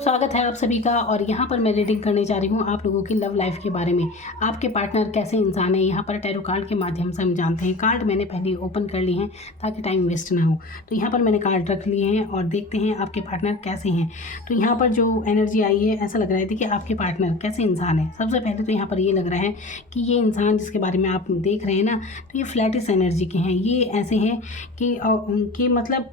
स्वागत है आप सभी का। और यहाँ पर मैं रीडिंग करने जा रही हूँ आप लोगों की लव लाइफ के बारे में। आपके पार्टनर कैसे इंसान है, यहाँ पर टैरो कार्ड के माध्यम से हम जानते हैं। कार्ड मैंने पहले ओपन कर लिए हैं ताकि टाइम वेस्ट ना हो। तो यहाँ पर मैंने कार्ड रख लिए हैं और देखते हैं आपके पार्टनर कैसे हैं। तो यहाँ पर जो एनर्जी आई है, ऐसा लग रहा है कि आपके पार्टनर कैसे इंसान है। सबसे पहले तो यहाँ पर ये लग रहा है कि ये इंसान जिसके बारे में आप देख रहे हैं ना, तो ये फ्लैटिस एनर्जी के हैं। ये ऐसे हैं कि मतलब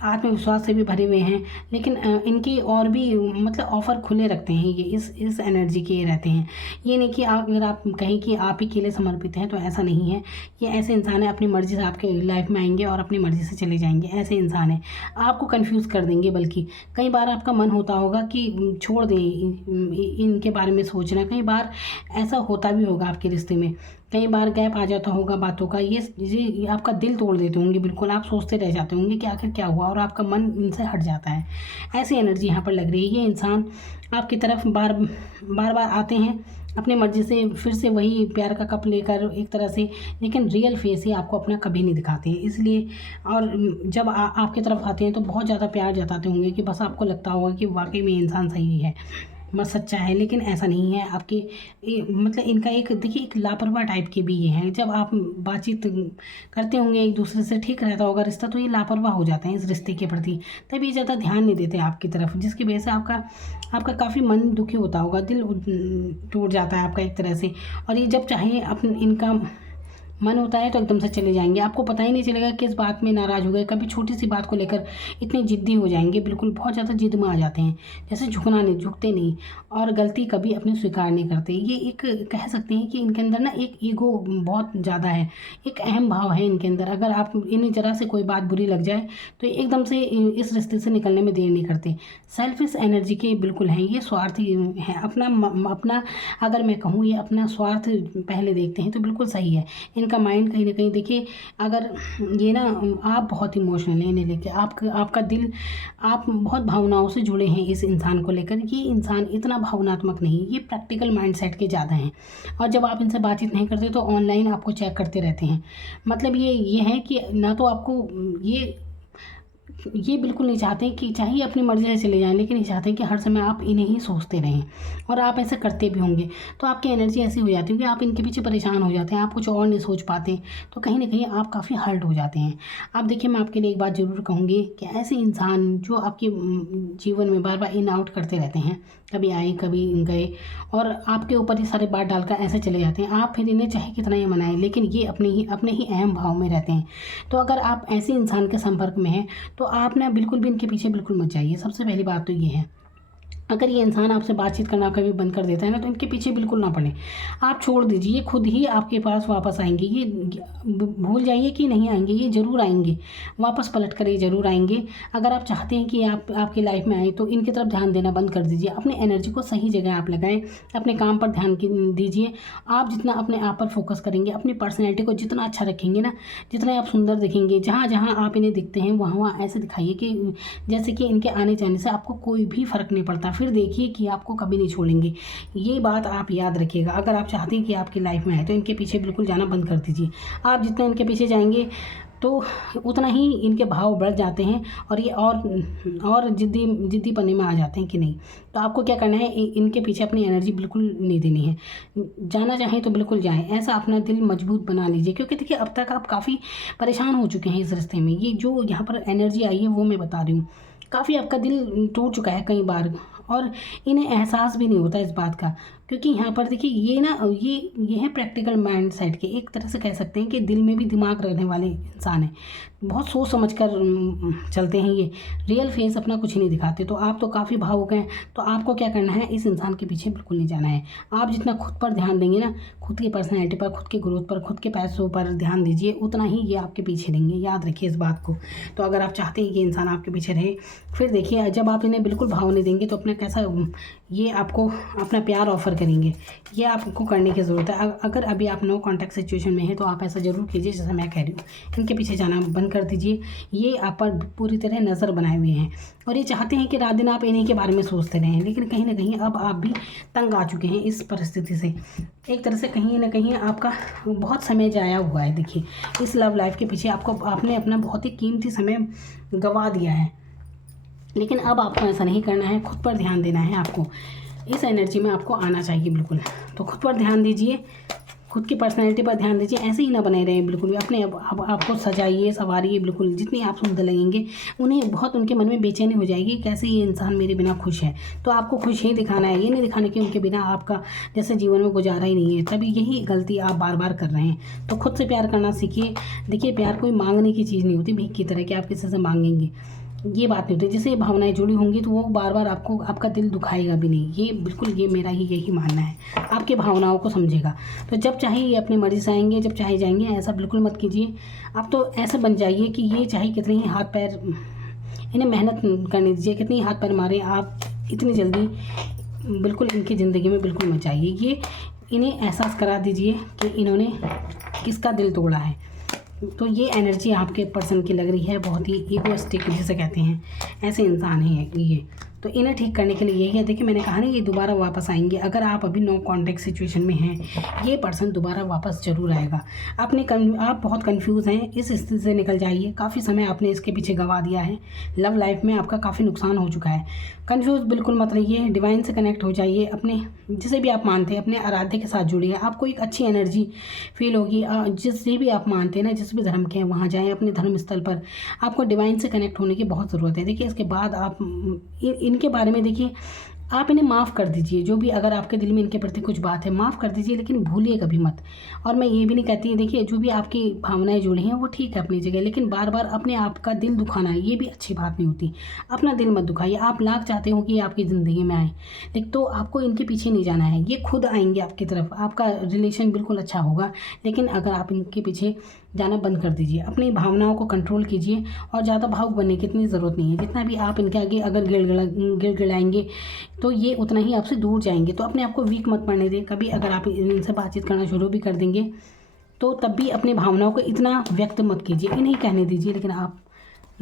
आत्मविश्वास से भी भरे हुए हैं, लेकिन इनकी और भी मतलब ऑफ़र खुले रखते हैं। ये इस एनर्जी के रहते हैं। ये नहीं कि अगर आप कहें कि आप ही के लिए समर्पित हैं, तो ऐसा नहीं है। ये ऐसे इंसान है, अपनी मर्ज़ी से आपके लाइफ में आएंगे और अपनी मर्ज़ी से चले जाएंगे। ऐसे इंसान है, आपको कंफ्यूज कर देंगे। बल्कि कई बार आपका मन होता होगा कि छोड़ दें इनके बारे में सोचना। कई बार ऐसा होता भी होगा आपके रिश्ते में। कई बार गैप आ जाता होगा बातों का। ये आपका दिल तोड़ देते होंगे। बिल्कुल आप सोचते रह जाते होंगे कि आखिर क्या हुआ, और आपका मन इनसे हट जाता है। ऐसी एनर्जी यहाँ पर लग रही है। ये इंसान आपकी तरफ बार बार आते हैं अपनी मर्ज़ी से, फिर से वही प्यार का कप लेकर एक तरह से, लेकिन रियल फेस ही आपको अपना कभी नहीं दिखाते हैं। इसलिए और जब आपकी तरफ आते हैं तो बहुत ज़्यादा प्यार जताते होंगे कि बस आपको लगता होगा कि वाकई में इंसान सही है, बस सच्चा है। लेकिन ऐसा नहीं है। आपके मतलब इनका एक देखिए, एक लापरवाह टाइप के भी ये हैं। जब आप बातचीत करते होंगे एक दूसरे से, ठीक रहता होगा रिश्ता, तो ये लापरवाह हो जाते हैं इस रिश्ते के प्रति। तभी ये ज़्यादा ध्यान नहीं देते आपकी तरफ, जिसकी वजह से आपका काफ़ी मन दुखी होता होगा। दिल टूट जाता है आपका एक तरह से। और ये जब चाहे इनका मन होता है तो एकदम से चले जाएंगे। आपको पता ही नहीं चलेगा किस बात में नाराज़ हो गए। कभी छोटी सी बात को लेकर इतने ज़िद्दी हो जाएंगे, बिल्कुल बहुत ज़्यादा ज़िद में आ जाते हैं। जैसे झुकते नहीं, और गलती कभी अपनी स्वीकार नहीं करते। ये एक कह सकते हैं कि इनके अंदर ना एक ईगो बहुत ज़्यादा है, एक अहम भाव है इनके अंदर। अगर आप इन्हें ज़रा से कोई बात बुरी लग जाए तो एकदम से इस रिश्ते से निकलने में देर नहीं करते। सेल्फिश एनर्जी के बिल्कुल हैं। ये स्वार्थी हैं। अपना अगर मैं कहूँ, ये अपना स्वार्थ पहले देखते हैं, तो बिल्कुल सही है। इनका माइंड कहीं ना कहीं देखिए, अगर ये ना, आप बहुत इमोशनल हैं इन्हें लेके। आपका दिल, आप बहुत भावनाओं से जुड़े हैं इस इंसान को लेकर। ये इंसान इतना भावनात्मक नहीं, ये प्रैक्टिकल माइंडसेट के ज़्यादा हैं। और जब आप इनसे बातचीत नहीं करते तो ऑनलाइन आपको चेक करते रहते हैं। मतलब ये है कि ना तो आपको ये बिल्कुल नहीं चाहते कि चाहे अपनी मर्ज़ी से चले जाएं, लेकिन ये चाहते हैं कि हर समय आप इन्हें ही सोचते रहें। और आप ऐसा करते भी होंगे, तो आपकी एनर्जी ऐसी हो जाती है कि आप इनके पीछे परेशान हो जाते हैं। आप कुछ और नहीं सोच पाते, तो कहीं ना कहीं आप काफ़ी हर्ट हो जाते हैं। आप देखिए, मैं आपके लिए एक बात ज़रूर कहूँगी कि ऐसे इंसान जो आपके जीवन में बार बार इन आउट करते रहते हैं, कभी आए कभी गए, और आपके ऊपर ही सारे बात डालकर ऐसे चले जाते हैं। आप फिर इन्हें चाहे कितना ही मनाएं, लेकिन ये अपने ही अहम भाव में रहते हैं। तो अगर आप ऐसे इंसान के संपर्क में हैं, तो आप ना बिल्कुल भी इनके पीछे बिल्कुल मत जाइए। सबसे पहली बात तो ये है। अगर ये इंसान आपसे बातचीत करना कभी बंद कर देता है ना, तो इनके पीछे बिल्कुल ना पड़े। आप छोड़ दीजिए, ये खुद ही आपके पास वापस आएंगे। ये भूल जाइए कि नहीं आएंगे, ये ज़रूर आएंगे। वापस पलट कर ये ज़रूर आएंगे। अगर आप चाहते हैं कि आपकी लाइफ में आए, तो इनकी तरफ ध्यान देना बंद कर दीजिए। अपने एनर्जी को सही जगह आप लगाएं, अपने काम पर ध्यान दीजिए। आप जितना अपने आप पर फोकस करेंगे, अपनी पर्सनैलिटी को जितना अच्छा रखेंगे ना, जितने आप सुंदर दिखेंगे, जहाँ जहाँ आप इन्हें दिखते हैं वहाँ ऐसे दिखाइए कि जैसे कि इनके आने जाने से आपको कोई भी फ़र्क नहीं पड़ता। फिर देखिए कि आपको कभी नहीं छोड़ेंगे। ये बात आप याद रखिएगा। अगर आप चाहते हैं कि आपकी लाइफ में आए, तो इनके पीछे बिल्कुल जाना बंद कर दीजिए। आप जितना इनके पीछे जाएंगे, तो उतना ही इनके भाव बढ़ जाते हैं, और ये और जिद्दी पन्ने में आ जाते हैं कि नहीं। तो आपको क्या करना है, इनके पीछे अपनी एनर्जी बिल्कुल नहीं देनी है। जाना चाहें तो बिल्कुल जाएं। ऐसा अपना दिल मजबूत बना लीजिए, क्योंकि देखिए, अब तक आप काफ़ी परेशान हो चुके हैं इस रिश्ते में। ये जो यहाँ पर एनर्जी आई है, वो मैं बता रही हूँ। काफ़ी आपका दिल टूट चुका है कई बार, और इन्हें एहसास भी नहीं होता इस बात का। क्योंकि यहाँ पर देखिए, ये ना ये है प्रैक्टिकल माइंड सेट के, एक तरह से कह सकते हैं कि दिल में भी दिमाग रखने वाले इंसान हैं। बहुत सोच समझ कर चलते हैं ये। रियल फेस अपना कुछ ही नहीं दिखाते। तो आप तो काफ़ी भावुक हैं। तो आपको क्या करना है, इस इंसान के पीछे बिल्कुल नहीं जाना है। आप जितना खुद पर ध्यान देंगे ना, खुद की पर्सनैलिटी पर, खुद के ग्रोथ पर, खुद के पैसों पर ध्यान दीजिए, उतना ही ये आपके पीछे रहेंगे। याद रखिए इस बात को। तो अगर आप चाहते हैं कि इंसान आपके पीछे रहे, फिर देखिए, जब आप इन्हें बिल्कुल भाव नहीं देंगे, तो अपना कैसा ये आपको अपना प्यार ऑफ़र करेंगे। ये आपको करने की ज़रूरत है। अगर अभी आप नो कॉन्टैक्ट सिचुएशन में है, तो आप ऐसा ज़रूर कीजिए जैसा मैं कह रही हूँ। इनके पीछे जाना बंद कर दीजिए। ये आप पर पूरी तरह नज़र बनाए हुए हैं, और ये चाहते हैं कि रात दिन आप इन्हीं के बारे में सोचते रहें। लेकिन कहीं ना कहीं अब आप भी तंग आ चुके हैं इस परिस्थिति से। एक तरह से कहीं ना कहीं आपका बहुत समय जाया हुआ है। देखिए, इस लव लाइफ के पीछे आपने अपना बहुत ही कीमती समय गंवा दिया है। लेकिन अब आपको ऐसा नहीं करना है, खुद पर ध्यान देना है आपको। इस एनर्जी में आपको आना चाहिए बिल्कुल। तो खुद पर ध्यान दीजिए, खुद की पर्सनैलिटी पर ध्यान दीजिए। ऐसे ही ना बने रहें बिल्कुल भी, अपने अब आपको सजाइए संवारिए बिल्कुल। जितनी आप सुंदर लगेंगे, उन्हें बहुत उनके मन में बेचैनी हो जाएगी, कैसे ये इंसान मेरे बिना खुश है। तो आपको खुश ही दिखाना है, ये नहीं दिखाना कि उनके बिना आपका जैसे जीवन में गुजारा ही नहीं है। तभी यही गलती आप बार बार कर रहे हैं। तो खुद से प्यार करना सीखिए। देखिए, प्यार कोई मांगने की चीज़ नहीं होती, भीख की तरह कि आप किसी से मांगेंगे, ये बात नहीं होती। जैसे भावनाएं जुड़ी होंगी तो वो बार बार आपको आपका दिल दुखाएगा भी नहीं। ये बिल्कुल, ये मेरा ही यही मानना है, आपके भावनाओं को समझेगा। तो जब चाहे ये अपनी मर्जी से आएंगे, जब चाहे जाएंगे, ऐसा बिल्कुल मत कीजिए। आप तो ऐसे बन जाइए कि ये चाहे कितने ही हाथ पैर, इन्हें मेहनत करने दीजिए, कितने ही हाथ पैर मारे, आप इतनी जल्दी बिल्कुल इनकी ज़िंदगी में बिल्कुल मत जाइए। ये इन्हें एहसास करा दीजिए कि इन्होंने किसका दिल तोड़ा है। तो ये एनर्जी आपके पर्सन की लग रही है, बहुत ही ईगोइस्टिक जिसे कहते हैं, ऐसे इंसान हैं ये। तो इन्हें ठीक करने के लिए यही है। देखिए, मैंने कहा ना, ये दोबारा वापस आएंगे। अगर आप अभी नो कॉन्टेक्ट सिचुएशन में हैं, ये पर्सन दोबारा वापस जरूर आएगा। आप बहुत कंफ्यूज हैं, इस स्थिति से निकल जाइए। काफ़ी समय आपने इसके पीछे गंवा दिया है, लव लाइफ में आपका काफ़ी नुकसान हो चुका है। कंफ्यूज बिल्कुल मत रहिए, डिवाइन से कनेक्ट हो जाइए। अपने जिसे भी आप मानते हैं, अपने आराध्य के साथ जुड़िए। आपको एक अच्छी एनर्जी फील होगी। जिससे भी आप मानते हैं ना, जिस भी धर्म के हैं, वहाँ जाएँ अपने धर्म स्थल पर। आपको डिवाइन से कनेक्ट होने की बहुत ज़रूरत है। देखिए, इसके बाद आप इनके बारे में देखिए, आप इन्हें माफ़ कर दीजिए। जो भी अगर आपके दिल में इनके प्रति कुछ बात है, माफ़ कर दीजिए, लेकिन भूलिए कभी मत। और मैं ये भी नहीं कहती, देखिए, जो भी आपकी भावनाएं जुड़ी हैं वो ठीक है अपनी जगह, लेकिन बार बार अपने आप का दिल दुखाना, ये भी अच्छी बात नहीं होती। अपना दिल मत दुखाइए। आप लाख चाहते हो कि ये आपकी ज़िंदगी में आए, लेकिन तो आपको इनके पीछे नहीं जाना है। ये खुद आएंगे आपकी तरफ, आपका रिलेशन बिल्कुल अच्छा होगा। लेकिन अगर आप इनके पीछे जाना बंद कर दीजिए, अपनी भावनाओं को कंट्रोल कीजिए। और ज़्यादा भावुक बनने की इतनी ज़रूरत नहीं है। जितना भी आप इनके आगे अगर गिड़गिड़ाएंगे, तो ये उतना ही आपसे दूर जाएंगे। तो अपने आप को वीक मत पड़ने दें। कभी अगर आप इनसे बातचीत करना शुरू भी कर देंगे, तो तब भी अपनी भावनाओं को इतना व्यक्त मत कीजिए, इन्हें कहने दीजिए। लेकिन आप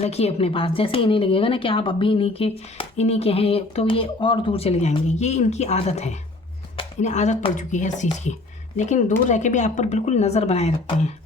रखिए अपने पास। जैसे इन्हें लगेगा ना कि आप अभी इन्हीं के हैं, तो ये और दूर चले जाएंगे। ये इनकी आदत है, इन्हें आदत पड़ चुकी है इस चीज़ की। लेकिन दूर रह के भी आप पर बिल्कुल नज़र बनाए रखते हैं।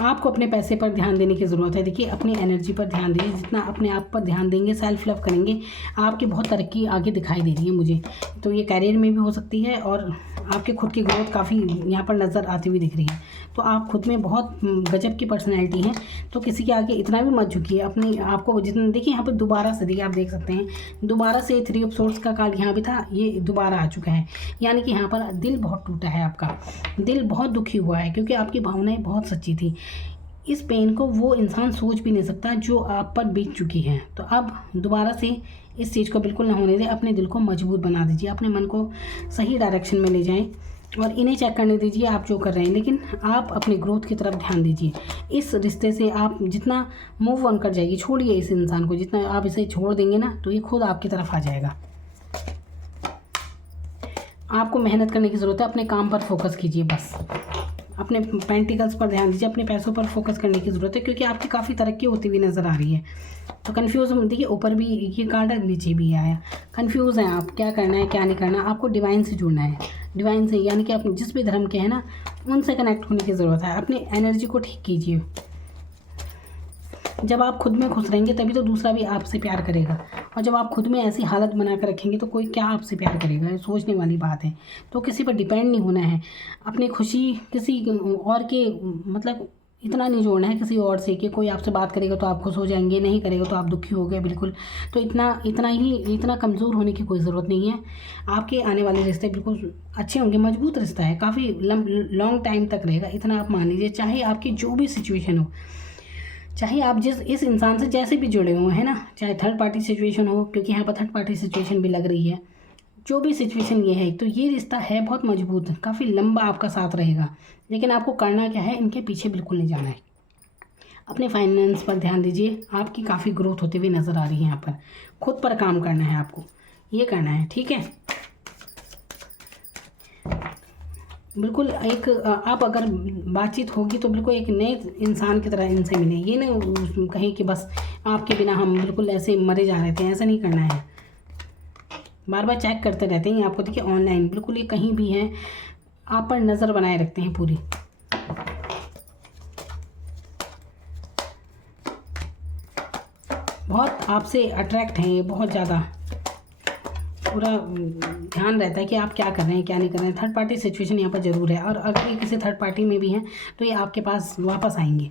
आपको अपने पैसे पर ध्यान देने की ज़रूरत है। देखिए, अपनी एनर्जी पर ध्यान दीजिए। जितना अपने आप पर ध्यान देंगे, सेल्फ लव करेंगे, आपकी बहुत तरक्की आगे दिखाई दे रही है मुझे। तो ये करियर में भी हो सकती है, और आपके खुद की ग्रोथ काफ़ी यहाँ पर नज़र आती हुई दिख रही है। तो आप खुद में बहुत गजब की पर्सनैलिटी है। तो किसी के आगे इतना भी मत झुकिए। अपने आपको जितना, देखिए यहाँ पर दोबारा से, देखिए आप देख सकते हैं, दोबारा से 3 ऑफ सोर्ड्स का कार्ड यहाँ भी था, ये दोबारा आ चुका है। यानी कि यहाँ पर दिल बहुत टूटा है, आपका दिल बहुत दुखी हुआ है, क्योंकि आपकी भावनाएं बहुत सच्ची थी। इस पेन को वो इंसान सोच भी नहीं सकता जो आप पर बीत चुकी है। तो अब दोबारा से इस चीज़ को बिल्कुल ना होने दें। अपने दिल को मजबूत बना दीजिए, अपने मन को सही डायरेक्शन में ले जाएं, और इन्हें चेक करने दीजिए आप जो कर रहे हैं। लेकिन आप अपनी ग्रोथ की तरफ ध्यान दीजिए। इस रिश्ते से आप जितना मूव ऑन कर जाइए, छोड़िए इस इंसान को। जितना आप इसे छोड़ देंगे ना, तो ये खुद आपकी तरफ आ जाएगा। आपको मेहनत करने की ज़रूरत है, अपने काम पर फोकस कीजिए बस। अपने पेंटिकल्स पर ध्यान दीजिए, अपने पैसों पर फोकस करने की ज़रूरत है, क्योंकि आपकी काफ़ी तरक्की होती हुई नज़र आ रही है। तो कन्फ्यूज़ देखिए, ऊपर भी ये कार्ड है, नीचे भी आया। कन्फ्यूज़ हैं आप, क्या करना है क्या नहीं करना। आपको डिवाइन से जुड़ना है, डिवाइन से, यानी कि आप जिस भी धर्म के हैं ना, उनसे कनेक्ट होने की ज़रूरत है। अपनी एनर्जी को ठीक कीजिए। जब आप खुद में खुश रहेंगे, तभी तो दूसरा भी आपसे प्यार करेगा। और जब आप खुद में ऐसी हालत बना कर रखेंगे, तो कोई क्या आपसे प्यार करेगा, ये सोचने वाली बात है। तो किसी पर डिपेंड नहीं होना है। अपनी खुशी किसी और के, मतलब इतना नहीं जोड़ना है किसी और से कि कोई आपसे बात करेगा तो आप खुश हो जाएंगे, नहीं करेगा तो आप दुखी हो गए बिल्कुल। तो इतना कमज़ोर होने की कोई ज़रूरत नहीं है। आपके आने वाले रिश्ते बिल्कुल अच्छे होंगे, मजबूत रिश्ता है, काफ़ी लॉन्ग टाइम तक रहेगा, इतना आप मान लीजिए। चाहे आपकी जो भी सिचुएशन हो, चाहे आप इस इंसान से जैसे भी जुड़े हुए हैं ना, चाहे थर्ड पार्टी सिचुएशन हो, क्योंकि यहाँ पर थर्ड पार्टी सिचुएशन भी लग रही है। जो भी सिचुएशन ये है, तो ये रिश्ता है बहुत मजबूत, काफ़ी लंबा आपका साथ रहेगा। लेकिन आपको करना क्या है, इनके पीछे बिल्कुल नहीं जाना है। अपने फाइनेंस पर ध्यान दीजिए, आपकी काफ़ी ग्रोथ होती हुई नज़र आ रही है। यहाँ पर खुद पर काम करना है आपको, ये करना है, ठीक है। बिल्कुल एक आप अगर बातचीत होगी तो बिल्कुल एक नए इंसान की तरह इनसे मिले। ये ना कहीं कि बस आपके बिना हम बिल्कुल ऐसे मरे जा रहे थे, ऐसा नहीं करना है। बार बार चेक करते रहते हैं आपको। देखिए, ऑनलाइन बिल्कुल ये कहीं भी हैं, आप पर नज़र बनाए रखते हैं पूरी। आपसे अट्रैक्ट हैं ये बहुत ज़्यादा, पूरा ध्यान रहता है कि आप क्या कर रहे हैं क्या नहीं कर रहे हैं। थर्ड पार्टी सिचुएशन यहाँ पर ज़रूर है, और अगर ये किसी थर्ड पार्टी में भी हैं तो ये आपके पास वापस आएंगे,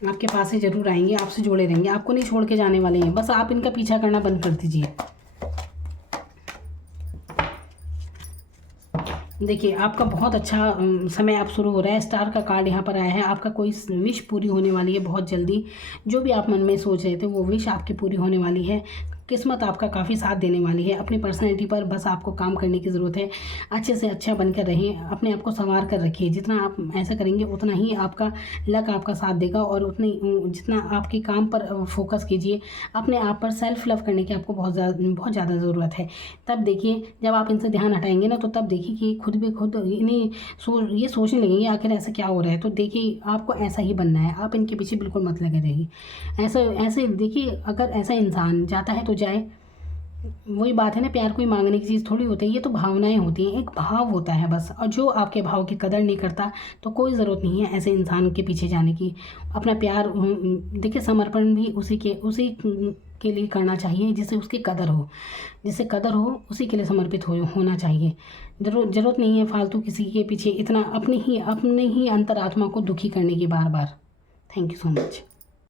आपके पास ही ज़रूर आएंगे, आपसे जुड़े रहेंगे, आपको नहीं छोड़ के जाने वाले हैं। बस आप इनका पीछा करना बंद कर दीजिए। देखिए आपका बहुत अच्छा समय अब शुरू हो रहा है। स्टार का कार्ड यहाँ पर आया है, आपका कोई विश पूरी होने वाली है बहुत जल्दी। जो भी आप मन में सोच रहे थे वो विश आपकी पूरी होने वाली है। किस्मत आपका काफ़ी साथ देने वाली है। अपनी पर्सनैलिटी पर बस आपको काम करने की ज़रूरत है। अच्छे से अच्छा बनकर रहें, अपने आप को संवार कर रखिए। जितना आप ऐसा करेंगे उतना ही आपका लक आपका साथ देगा, और उतनी जितना आपके काम पर फोकस कीजिए। अपने आप पर सेल्फ लव करने की आपको बहुत ज़्यादा ज़रूरत है। तब देखिए जब आप इनसे ध्यान हटाएंगे ना, तो तब देखिए कि खुद भी खुद इन्हें ये सोचने लगेंगे आखिर ऐसा क्या हो रहा है। तो देखिए आपको ऐसा ही बनना है, आप इनके पीछे बिल्कुल मत लगे रहिए। ऐसे देखिए अगर ऐसा इंसान जाता है तो जाए, वही बात है ना, प्यार कोई मांगने की चीज़ थोड़ी होती है, ये तो भावनाएं होती हैं, एक भाव होता है बस। और जो आपके भाव की कदर नहीं करता तो कोई ज़रूरत नहीं है ऐसे इंसान के पीछे जाने की। अपना प्यार देखिए समर्पण भी उसी के लिए करना चाहिए जिसे उसकी कदर हो, जिसे कदर हो उसी के लिए समर्पित होना चाहिए। ज़रूरत नहीं है फालतू किसी के पीछे इतना अपनी ही अंतरात्मा को दुखी करने की बार बार। Thank you so much.